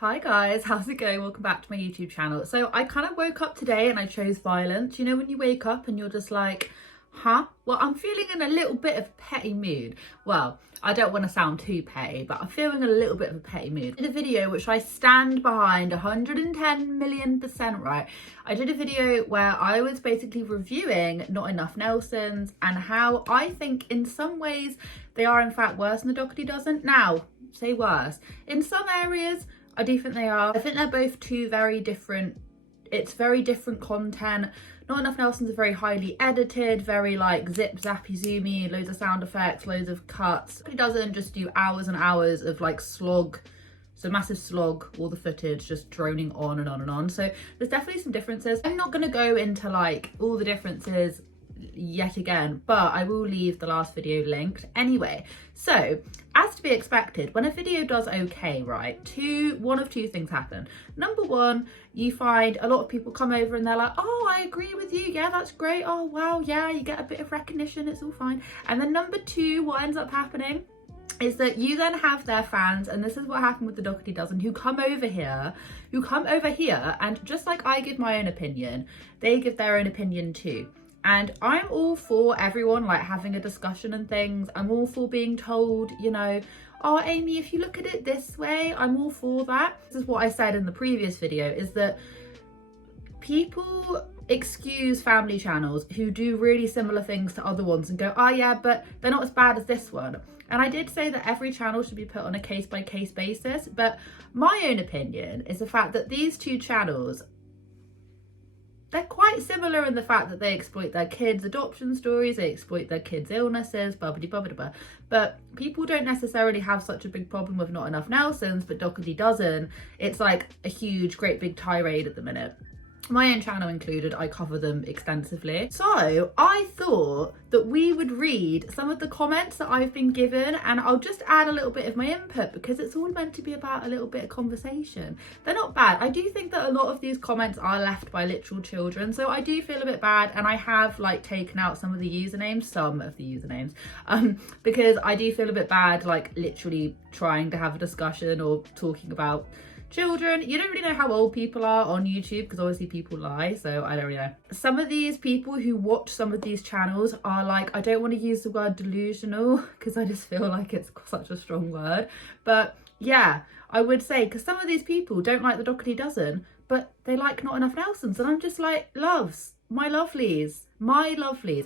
Hi guys, how's it going? Welcome back to my YouTube channel. So I kind of woke up today and I chose violence. You know when you wake up and you're just like, huh? Well, I'm feeling in a little bit of a petty mood. Well, I don't want to sound too petty, but I'm feeling a little bit of a petty mood. I did a video which I stand behind 110 million% right. I did a video where I was basically reviewing Not Enough Nelsons and how I think in some ways they are in fact worse than the Doherty doesn't. Now, say worse. In some areas, I do think they are. I think they're both two very different, it's very different content. Not Enough Nelsons are very highly edited, very like zip, zappy, zoomy, loads of sound effects, loads of cuts. It doesn't just do hours and hours of like slog, so massive slog, all the footage just droning on and on and on. So there's definitely some differences. I'm not gonna go into like all the differences yet again, but I will leave the last video linked anyway. So as to be expected, when a video does okay, right, one of two things happen. Number one, you find a lot of people come over and they're like, oh, I agree with you, yeah, that's great, oh wow, yeah, you get a bit of recognition, it's all fine. And then number two, what ends up happening is that you then have their fans, and this is what happened with the Doherty Dozen, who come over here and just like I give my own opinion, they give their own opinion too. And I'm all for everyone like having a discussion and things. I'm all for being told, you know, oh, Amy, if you look at it this way, I'm all for that. This is what I said in the previous video, is that people excuse family channels who do really similar things to other ones and go, oh yeah, but they're not as bad as this one. And I did say that every channel should be put on a case-by-case basis, but my own opinion is the fact that these two channels, they're quite similar in the fact that they exploit their kids' adoption stories, they exploit their kids' illnesses, blah-blah-blah-blah. But people don't necessarily have such a big problem with Not Enough Nelsons, but Doherty doesn't. It's like a huge, great big tirade at the minute. My own channel included, I cover them extensively. So I thought that we would read some of the comments that I've been given, and I'll just add a little bit of my input because it's all meant to be about a little bit of conversation. They're not bad. I do think that a lot of these comments are left by literal children, so I do feel a bit bad, and I have like taken out some of the usernames, because I do feel a bit bad like literally trying to have a discussion or talking about children. You don't really know how old people are on YouTube because obviously people lie, so I don't really know. Some of these people who watch some of these channels are like, I don't want to use the word delusional because I just feel like it's such a strong word, but yeah, I would say, because some of these people don't like the Doherty Dozen, but they like Not Enough Nelsons, and I'm just like, loves, my lovelies.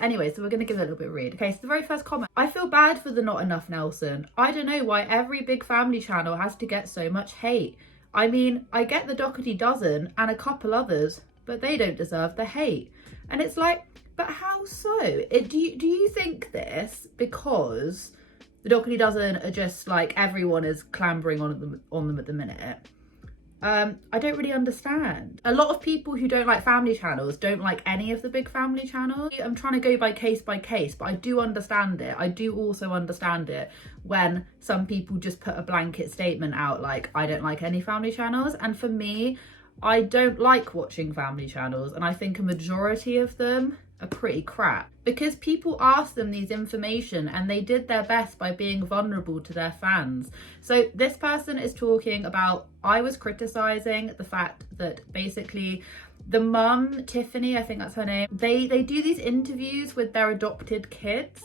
Anyway, so we're going to give it a little bit of a read. Okay, so the very first comment. I feel bad for the Not Enough Nelson. I don't know why every big family channel has to get so much hate. I mean, I get the Doherty Dozen and a couple others, but they don't deserve the hate. And it's like, but how so? Do you think this because the Doherty Dozen are just like everyone is clambering on them at the minute? I don't really understand. A lot of people who don't like family channels don't like any of the big family channels. I'm trying to go by case, but I do understand it. I do also understand it when some people just put a blanket statement out like, I don't like any family channels. And for me, I don't like watching family channels, and I think a majority of them are pretty crap because people asked them these information and they did their best by being vulnerable to their fans. So this person is talking about, I was criticizing the fact that basically the mum, Tiffany, I think that's her name, they do these interviews with their adopted kids,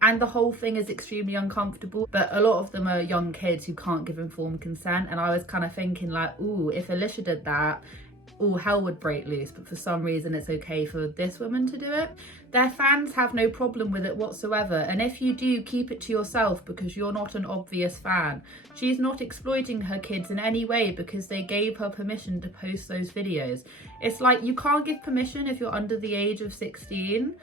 and the whole thing is extremely uncomfortable, but a lot of them are young kids who can't give informed consent. And I was kind of thinking like, ooh, if Alicia did that, all hell would break loose, but for some reason it's okay for this woman to do it. Their fans have no problem with it whatsoever, and if you do, keep it to yourself because you're not an obvious fan. She's not exploiting her kids in any way because they gave her permission to post those videos. It's like, you can't give permission if you're under the age of 16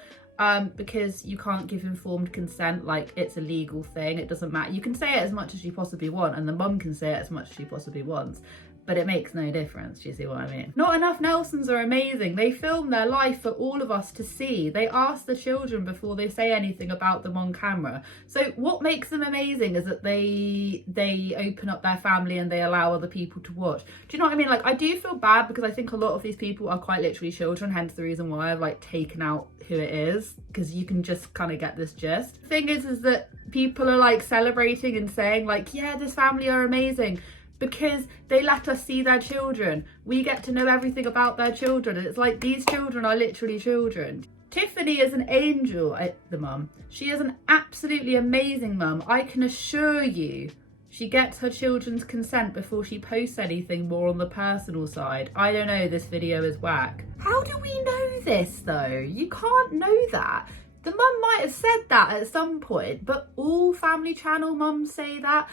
because you can't give informed consent. Like, it's a legal thing, it doesn't matter. You can say it as much as you possibly want, and the mum can say it as much as she possibly wants, but it makes no difference. Do you see what I mean? Not Enough Nelsons are amazing. They film their life for all of us to see. They ask the children before they say anything about them on camera. So what makes them amazing is that they open up their family and they allow other people to watch. Do you know what I mean? Like, I do feel bad because I think a lot of these people are quite literally children, hence the reason why I've like taken out who it is, because you can just kind of get this gist. The thing is that people are like celebrating and saying like, yeah, this family are amazing. because they let us see their children. We get to know everything about their children. And it's like, these children are literally children. Tiffany is an angel, the mum. She is an absolutely amazing mum. I can assure you, she gets her children's consent before she posts anything more on the personal side. I don't know, this video is whack. How do we know this though? You can't know that. The mum might have said that at some point, but all family channel mums say that.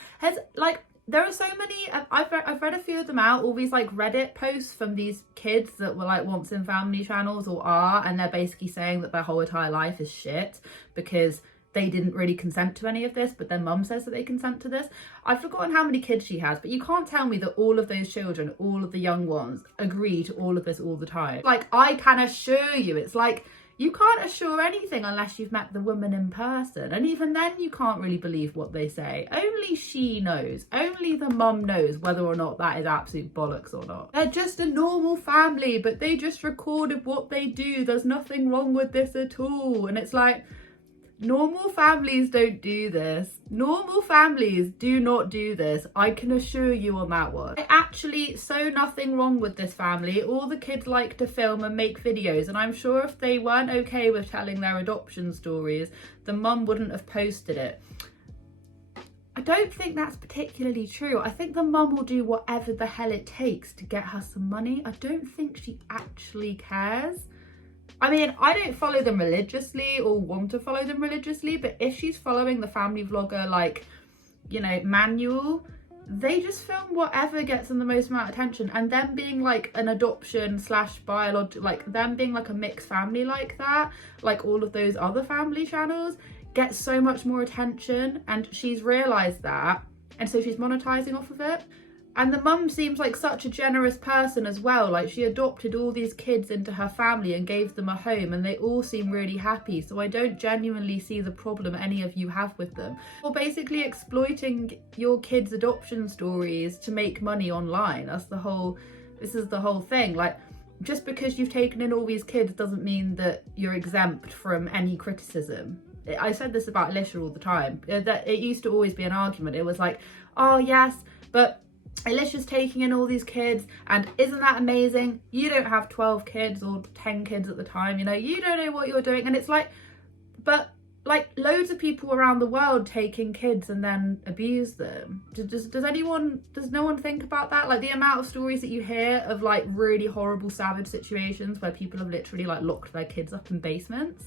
There are so many, I've read a few of them out, all these like Reddit posts from these kids that were like once in family channels or are, and they're basically saying that their whole entire life is shit because they didn't really consent to any of this, but their mum says that they consent to this. I've forgotten how many kids she has, but you can't tell me that all of those children, all of the young ones, agree to all of this all the time. Like, I can assure you, it's like, you can't assure anything unless you've met the woman in person. And even then you can't really believe what they say. Only she knows. Only the mum knows whether or not that is absolute bollocks or not. They're just a normal family, but they just recorded what they do. There's nothing wrong with this at all. And it's like, normal families don't do this. Normal families do not do this. I can assure you on that one. I actually saw nothing wrong with this family. All the kids like to film and make videos, and I'm sure if they weren't okay with telling their adoption stories, the mum wouldn't have posted it. I don't think that's particularly true. I think the mum will do whatever the hell it takes to get her some money. I don't think she actually cares. I mean, I don't follow them religiously or want to follow them religiously, but if she's following the family vlogger, like, you know, manual, they just film whatever gets them the most amount of attention. And them being like an adoption / biological, like them being like a mixed family like that, like all of those other family channels, get so much more attention. And she's realised that. And so she's monetizing off of it. And the mum seems like such a generous person as well. Like, she adopted all these kids into her family and gave them a home, and they all seem really happy. So I don't genuinely see the problem any of you have with them. Or basically exploiting your kids' adoption stories to make money online. This is the whole thing. Like, just because you've taken in all these kids doesn't mean that you're exempt from any criticism. I said this about Alicia all the time. That it used to always be an argument. It was like, oh yes, but Alicia's taking in all these kids, and isn't that amazing? You don't have 12 kids or 10 kids at the time, you know, you don't know what you're doing. And it's like, but like loads of people around the world take in kids and then abuse them. Does no one think about that? Like, the amount of stories that you hear of like really horrible savage situations where people have literally like locked their kids up in basements.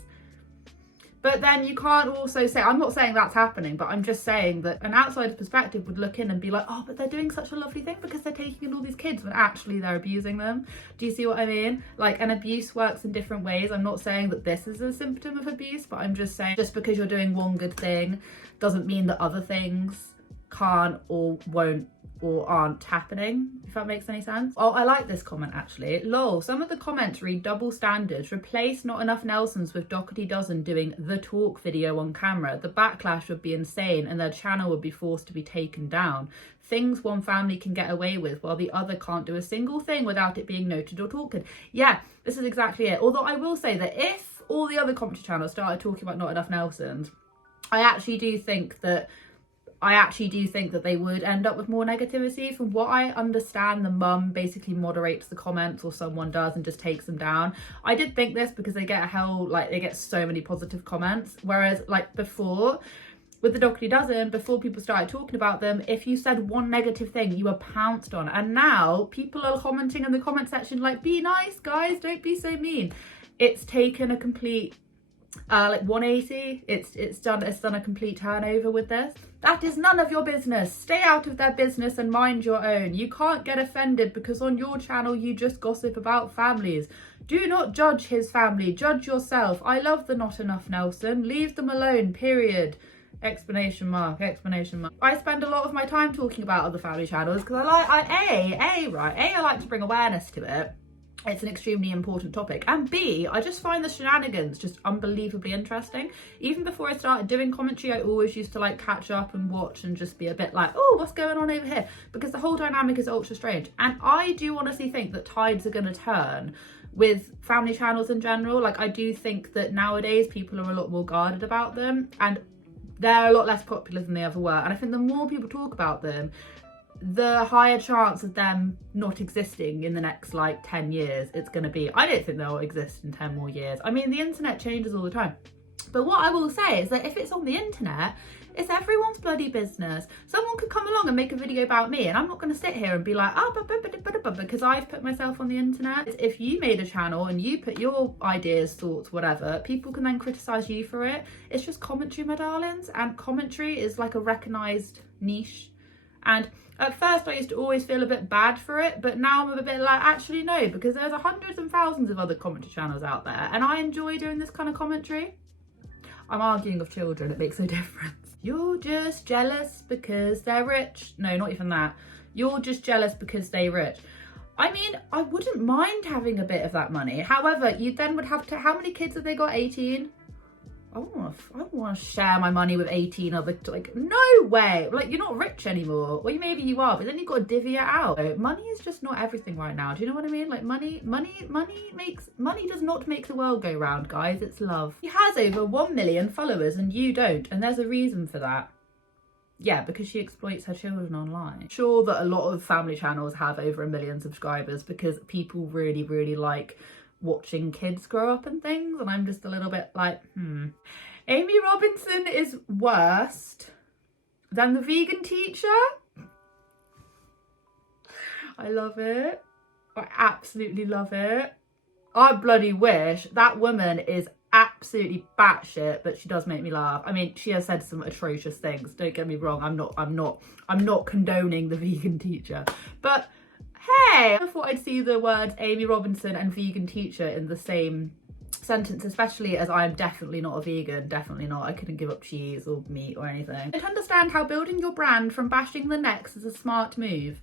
But then you can't also say, I'm not saying that's happening, but I'm just saying that an outside perspective would look in and be like, oh, but they're doing such a lovely thing because they're taking in all these kids, when actually they're abusing them. Do you see what I mean? Like, an abuse works in different ways. I'm not saying that this is a symptom of abuse, but I'm just saying just because you're doing one good thing doesn't mean that other things can't or won't or aren't happening, if that makes any sense. Oh, I like this comment actually. Lol, some of the comments read double standards. Replace Not Enough Nelsons with Doherty Dozen doing the talk video on camera. The backlash would be insane and their channel would be forced to be taken down. Things one family can get away with while the other can't do a single thing without it being noted or talked. Yeah, this is exactly it. Although I will say that if all the other commentary channels started talking about Not Enough Nelsons, I actually do think that they would end up with more negativity. From what I understand, the mum basically moderates the comments, or someone does, and just takes them down. I did think this because they get they get so many positive comments. Whereas like before, with the Doherty Dozen, before people started talking about them, if you said one negative thing, you were pounced on. And now people are commenting in the comment section like, be nice guys, don't be so mean. It's taken a complete 180. It's done a complete turnover with this. That is none of your business. Stay out of their business and mind your own. You can't get offended because on your channel you just gossip about families. Do not judge his family, judge yourself. I love the Not Enough Nelson. Leave them alone, period. Exclamation mark. I spend a lot of my time talking about other family channels because I like to bring awareness to it. It's an extremely important topic. And B, I just find the shenanigans just unbelievably interesting. Even before I started doing commentary, I always used to like catch up and watch and just be a bit like, oh, what's going on over here? Because the whole dynamic is ultra strange. And I do honestly think that tides are going to turn with family channels in general. Like, I do think that nowadays people are a lot more guarded about them and they're a lot less popular than they ever were. And I think the more people talk about them, the higher chance of them not existing in the next like 10 years it's going to be. I don't think they'll exist in 10 more years. I mean, the internet changes all the time. But what I will say is that if it's on the internet, it's everyone's bloody business. Someone could come along and make a video about me, and I'm not going to sit here and be like, because I've put myself on the internet. If you made a channel and you put your ideas, thoughts, whatever, people can then criticize you for it. It's just commentary, my darlings, and commentary is like a recognised niche. And at first I used to always feel a bit bad for it, but now I'm a bit like, actually no, because there's hundreds and thousands of other commentary channels out there, and I enjoy doing this kind of commentary. I'm arguing of children, it makes no difference. You're just jealous because they're rich. No, not even that. You're just jealous because they're rich. I mean, I wouldn't mind having a bit of that money. However, you then would have to, how many kids have they got? 18? I don't want to share my money with 18 other, like, no way. Like, you're not rich anymore. Well, maybe you are, but then you've got to divvy it out. Money is just not everything right now. Do you know what I mean? Like, money does not make the world go round, guys. It's love. He has over 1 million followers and you don't. And there's a reason for that. Yeah, because she exploits her children online. Sure that a lot of family channels have over 1 million subscribers because people really, really like watching kids grow up and things, and I'm just a little bit like, Amy Robinson is worse than the vegan teacher. I love it. I absolutely love it. I bloody wish. That woman is absolutely batshit, but she does make me laugh. I mean, she has said some atrocious things, don't get me wrong. I'm not condoning the vegan teacher, but hey, I thought I'd see the words Amy Robinson and vegan teacher in the same sentence, especially as I'm definitely not a vegan, definitely not. I couldn't give up cheese or meat or anything. I don't understand how building your brand from bashing the necks is a smart move.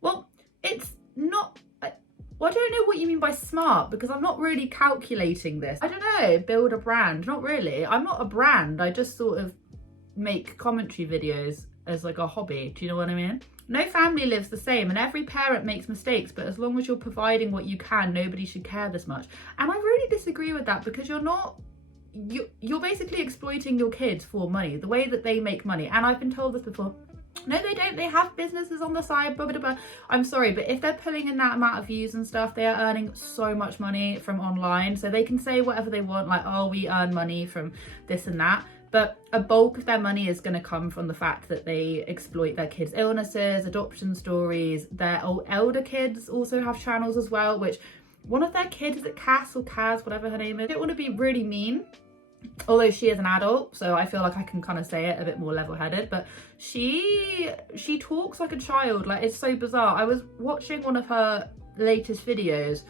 Well, it's not. Well, I don't know what you mean by smart, because I'm not really calculating this. I don't know, build a brand, not really. I'm not a brand, I just sort of make commentary videos as like a hobby, do you know what I mean? No family lives the same and every parent makes mistakes, but as long as you're providing what you can, nobody should care this much. And I really disagree with that, because you're basically exploiting your kids for money, the way that they make money. And I've been told this before. No, they don't. They have businesses on the side, blah, blah, blah. I'm sorry, but if they're pulling in that amount of views and stuff, they are earning so much money from online. So they can say whatever they want, like, oh, we earn money from this and that. But a bulk of their money is going to come from the fact that they exploit their kids' illnesses, adoption stories. Their elder kids also have channels as well, which one of their kids, is it Cass or Kaz, whatever her name is? I don't want to be really mean, although she is an adult, so I feel like I can kind of say it a bit more level-headed, but she talks like a child. Like, it's so bizarre. I was watching one of her latest videos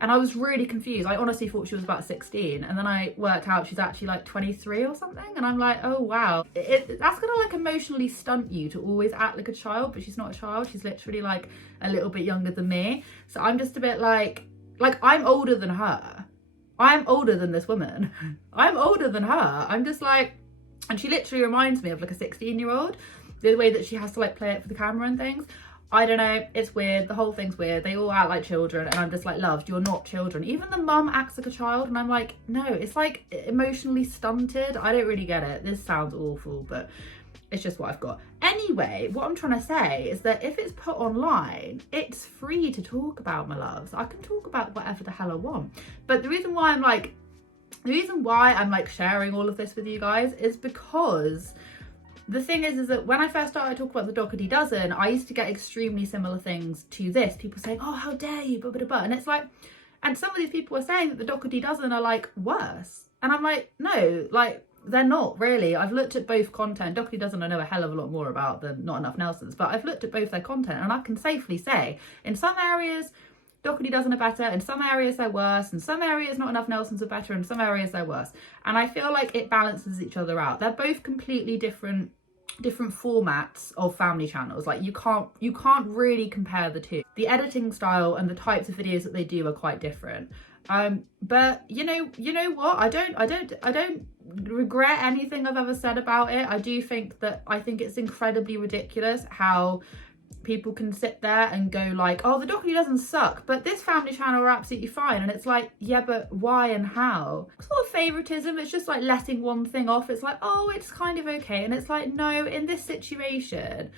and I was really confused. I honestly thought she was about 16, and then I worked out she's actually like 23 or something, and I'm like, oh wow. That's gonna like emotionally stunt you to always act like a child, but she's not a child. She's literally like a little bit younger than me. So I'm just a bit like I'm older than her. I'm older than this woman. I'm older than her. I'm just like, and she literally reminds me of like a 16-year-old, the way that she has to like play it for the camera and things. I don't know, it's weird. The whole thing's weird. They all act like children, and I'm just like, love, you're not children. Even the mum acts like a child, and I'm like, no, it's like emotionally stunted. I don't really get it. This sounds awful, but it's just what I've got. Anyway, what I'm trying to say is that if it's put online, it's free to talk about, my loves. I can talk about whatever the hell I want. But the reason why I'm like sharing all of this with you guys is because the thing is that when I first started talking about the Doherty Dozen, I used to get extremely similar things to this. People saying, oh, how dare you, blah, blah, blah. And it's like, and some of these people are saying that the Doherty Dozen are like worse. And I'm like, no, like, they're not really. I've looked at both content. Doherty Dozen I know a hell of a lot more about than Not Enough Nelsons, but I've looked at both their content, and I can safely say in some areas Doherty Dozen are better, in some areas they're worse, in some areas Not Enough Nelsons are better, in some areas they're worse. And I feel like it balances each other out. They're both completely different formats of family channels. Like, you can't really compare the two. The editing style and the types of videos that they do are quite different. But you know what? I don't regret anything I've ever said about it. I think it's incredibly ridiculous how people can sit there and go like, oh, the Doherty doesn't suck, but this family channel are absolutely fine. And it's like, yeah, but why and how? Sort of favoritism. It's just like letting one thing off. It's like, oh, it's kind of okay. And it's like, no, in this situation,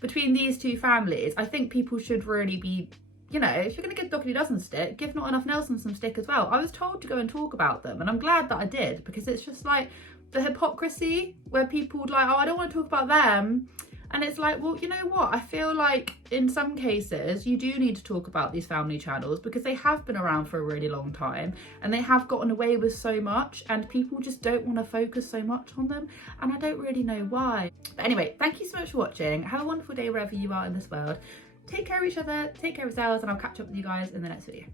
between these two families, I think people should really be, you know, if you're going to give Doggy Dozen stick, give Not Enough Nelson some stick as well. I was told to go and talk about them, and I'm glad that I did, because it's just like the hypocrisy where people would like, oh, I don't want to talk about them. And it's like, well, you know what? I feel like in some cases you do need to talk about these family channels because they have been around for a really long time and they have gotten away with so much, and people just don't want to focus so much on them. And I don't really know why. But anyway, thank you so much for watching. Have a wonderful day wherever you are in this world. Take care of each other, take care of yourselves, and I'll catch up with you guys in the next video.